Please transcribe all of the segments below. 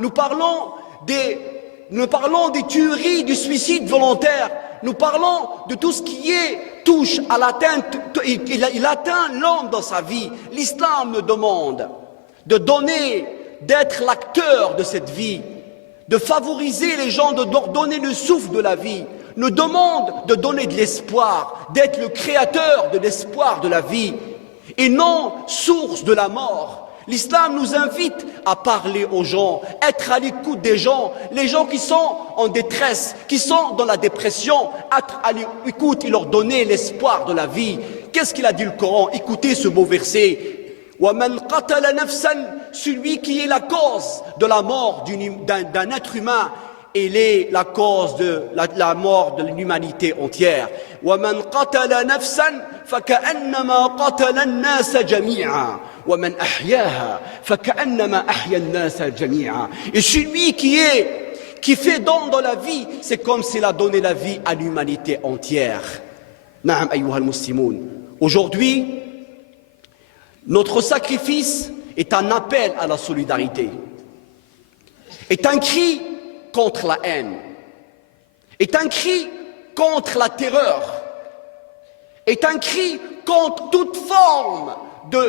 nous parlons des tueries, du suicide volontaire, nous parlons de tout ce qui touche à l'atteinte, il atteint l'homme dans sa vie. L'islam nous demande de donner, d'être l'acteur de cette vie, de favoriser les gens, de leur donner le souffle de la vie, nous demande de donner de l'espoir, d'être le créateur de l'espoir de la vie, et non source de la mort. L'islam nous invite à parler aux gens, être à l'écoute des gens, les gens qui sont en détresse, qui sont dans la dépression, être à l'écoute et leur donner l'espoir de la vie. Qu'est-ce qu'il a dit le Coran? Écoutez ce beau verset. وَمَنْ قَتَلَ نَفْسًا, celui qui est la cause de la mort d'un être humain, il est la cause de la mort de l'humanité entière. وَمَنْ قَتَلَ نَفْسًا فَكَأَنَّمَا قَتَلَ النَّاسَ جَمِيعًا وَمَنْ أَحْيَاهَا فَكَأَنَّمَا أَحْيَا النَّاسَ جَمِيعًا. Et celui qui fait don dans la vie, c'est comme s'il a donné la vie à l'humanité entière. Na'am ayyuha al-muslimun. Aujourd'hui, notre sacrifice est un appel à la solidarité, est un cri contre la haine, est un cri contre la terreur, est un cri contre toute forme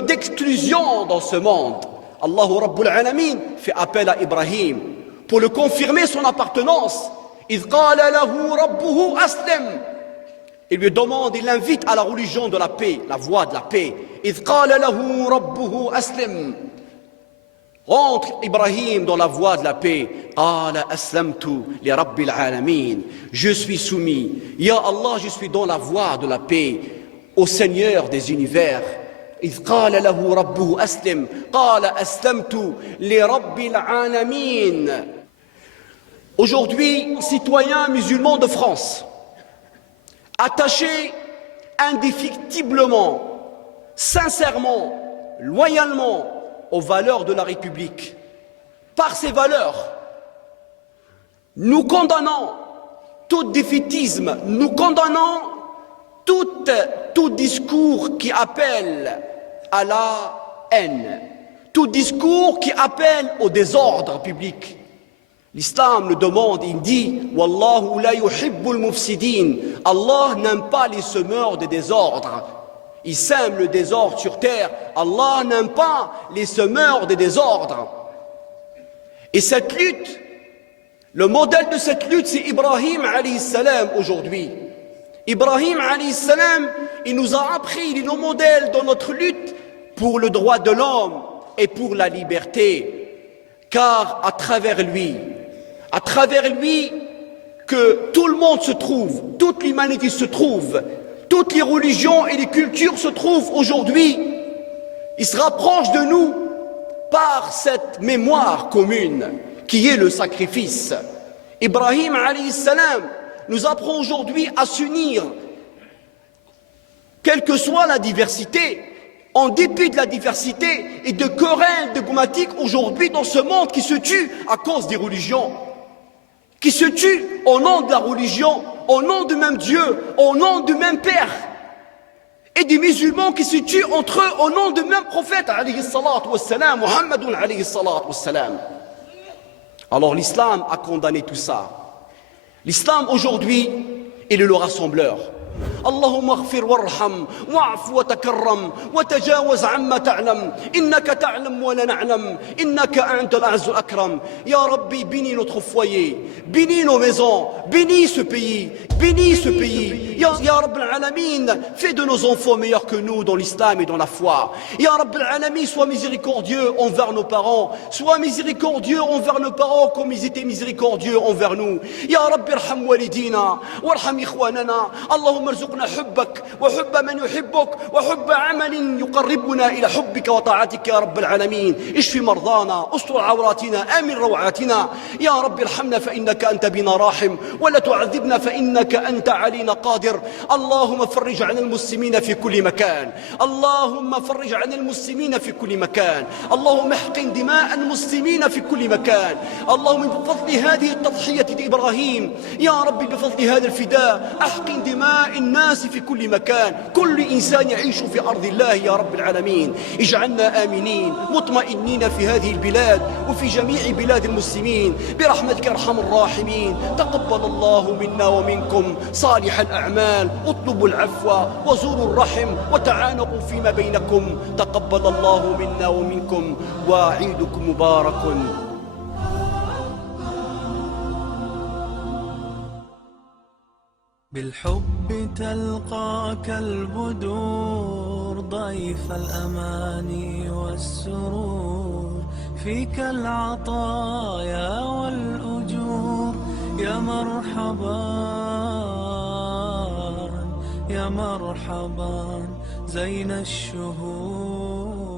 d'exclusion dans ce monde. Allahu Rabbul Alamin fait appel à Ibrahim pour le confirmer son appartenance. إِذْ قَالَ لَهُ رَبُّهُ أَسْلِمْ. Il lui demande, il l'invite à la religion de la paix, la voie de la paix. إِذْ قَالَ لَهُ رَبُّهُ أَسْلِمْ. Rentre Ibrahim dans la voie de la paix. قَالَ أَسْلَمْتُ لِرَبِّ الْعَالَمِينَ. Je suis soumis. Ya Allah, je suis dans la voie de la paix, au Seigneur des univers. إِذْ قَالَ لَهُ رَبُّهُ أَسْلِمْ قَالَ أَسْلَمْتُ لِرَبِّ الْعَالَمِينَ. Aujourd'hui, citoyens musulmans de France, attachés indéfectiblement, sincèrement, loyalement aux valeurs de la République. Par ces valeurs, nous condamnons tout défaitisme, nous condamnons tout discours qui appelle à la haine, tout discours qui appelle au désordre public. L'islam le demande, il dit « Wallahu la yuhibbul mufsidin » Allah n'aime pas les semeurs de désordre. Il sème le désordre sur terre. Allah n'aime pas les semeurs de désordre. Et cette lutte, le modèle de cette lutte, c'est Ibrahim alayhi salam aujourd'hui. Ibrahim alayhi salam, il nous a appris, il est nos modèles dans notre lutte pour le droit de l'homme et pour la liberté. Car à travers lui que tout le monde se trouve, toute l'humanité se trouve, toutes les religions et les cultures se trouvent aujourd'hui. Ils se rapprochent de nous par cette mémoire commune qui est le sacrifice. Ibrahim alayhi salam nous apprend aujourd'hui à s'unir, quelle que soit la diversité, en dépit de la diversité et de querelles dogmatiques aujourd'hui dans ce monde qui se tue à cause des religions, qui se tue au nom de la religion, au nom du même Dieu, au nom du même Père, et des musulmans qui se tuent entre eux au nom du même prophète, alayhi salatu wassalam, Muhammadun alayhi salatu wassalam. Alors l'islam a condamné tout ça. L'islam aujourd'hui, il est le rassembleur. اللهم اغفر وارحم واعف وتكرم وتجاوز عما تعلم إنك تعلم ولا نعلم إنك أنت الأعز الأكرم. Ya Rabbi, bénis notre foyer, bénis nos maisons, bénis ce pays, bénis ce pays. Ya Rabbi al-Alamin, fais de nos enfants meilleurs que nous dans l'islam et dans la foi. Ya Rabbi al-Alamin, sois miséricordieux envers nos parents, sois miséricordieux envers nos parents comme ils étaient miséricordieux envers nous. Ya Rabbi irham walidina warham ikhwanana. اللهم ارزقنا حبك وحب من يحبك وحب عمل يقربنا إلى حبك وطاعتك يا رب العالمين. اشف مرضانا، استر عوراتنا، آمن روعاتنا. يا رب ارحمنا فإنك أنت بنا راحم، ولا تعذبنا فإنك أنت علينا قادر. اللهم فرج عن المسلمين في كل مكان، اللهم فرج عن المسلمين في كل مكان، اللهم احقن دماء المسلمين في كل مكان. اللهم بفضل هذه التضحية إبراهيم، يا رب بفضل هذا الفداء احقن دماء الناس الناس في كل مكان، كل إنسان يعيش في أرض الله يا رب العالمين. اجعلنا آمنين مطمئنين في هذه البلاد وفي جميع بلاد المسلمين برحمتك أرحم الراحمين. تقبل الله منا ومنكم صالح الأعمال، اطلبوا العفو وزوروا الرحم وتعانقوا فيما بينكم. تقبل الله منا ومنكم وعيدكم مبارك. بالحب تلقاك البدور ضيف الأماني والسرور، فيك العطايا والأجور. يا مرحبا يا مرحبا زين الشهور.